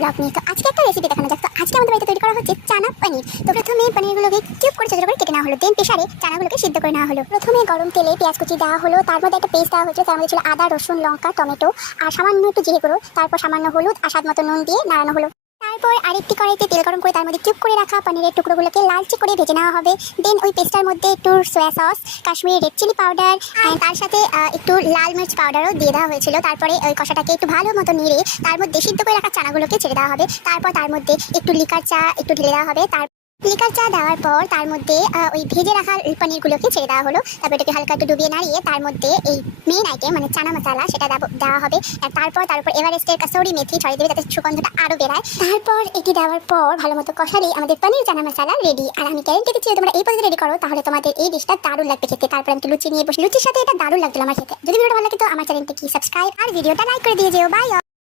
Blog নিয়ে। তো আজকে একটা রেসিপি দেখানো যাক। তো আজকে আমাদের বাড়িতে তৈরি করা হচ্ছে চানা পনির। তো প্রথমে পনিরগুলোকে কিউব করে ছোট করে কেটে নেওয়া হলো, দেন প্রেসারে চানাগুলোকে সিদ্ধ করে নেওয়া হলো। প্রথমে গরম তেলে পেঁয়াজ কুচি দেওয়া হলো, তার মধ্যে একটা পেস্ট দেওয়া হয়েছিল, তার মধ্যে ছিল আদা, রসুন, লঙ্কা, টমেটো আর সামান্য একটু জিরে গুঁড়ো, তারপর সামান্য হলুদ আর স্বাদ মতো নুন দিয়ে নাড়ানো হলো। তারপর আরেকটি কড়াইতে তেল গরম করে তার মধ্যে কিউব করে রাখা পনিরের টুকরোগুলোকে লালচে করে ভেজে নেওয়া হবে। দেন ওই পেস্টার মধ্যে একটু soya sauce, Kashmiri red chilli powder আর তার সাথে একটু লাল মির্চ পাউডারও দিয়ে দেওয়া হয়েছিল। তারপরে ওই কষাটাকে একটু ভালো মতো নেড়ে তার মধ্যে সিদ্ধ করে রাখা চানাগুলোকে ছেড়ে দেওয়া হবে। তারপর তার মধ্যে একটু লিকার চা একটু ঢেলে দেওয়া হবে। লিকার চা দেওয়ার পর তার মধ্যে ওই ভেজে রাখা পনিরগুলোকে ছেড়ে দেওয়া হলো। তারপর এটাকে হালকা একটু ডুবিয়ে নাড়িয়ে তার মধ্যে এই মেন আইটেম মানে চানা মশলা সেটা দেওয়া হবে। আর তারপর তার উপর এভারেস্টের কাসৌরি মেথি ছড়িয়ে দেবে যাতে সুগন্ধটা আরও বেড়ায়। তারপর এটি দেওয়ার পর ভালো মতো কষালেই আমাদের পনির চানা মশলা রেডি। আর আমি গ্যারেন্টি দিচ্ছি তোমরা এই পদ্ধতি রেডি করো তাহলে তোমাদের এই ডিশটা দারুণ লাগবে খেতে। তারপর আমি লুচি নিয়ে বসে, লুচির সাথে এটা দারুণ লাগছিল আমার খেতে। যদি ভিডিওটা ভালো লাগে তো আমার চ্যানেলটা কি সাবস্ক্রাইব আর ভিডিওটা লাইক করে দিয়ে যেও। বাই।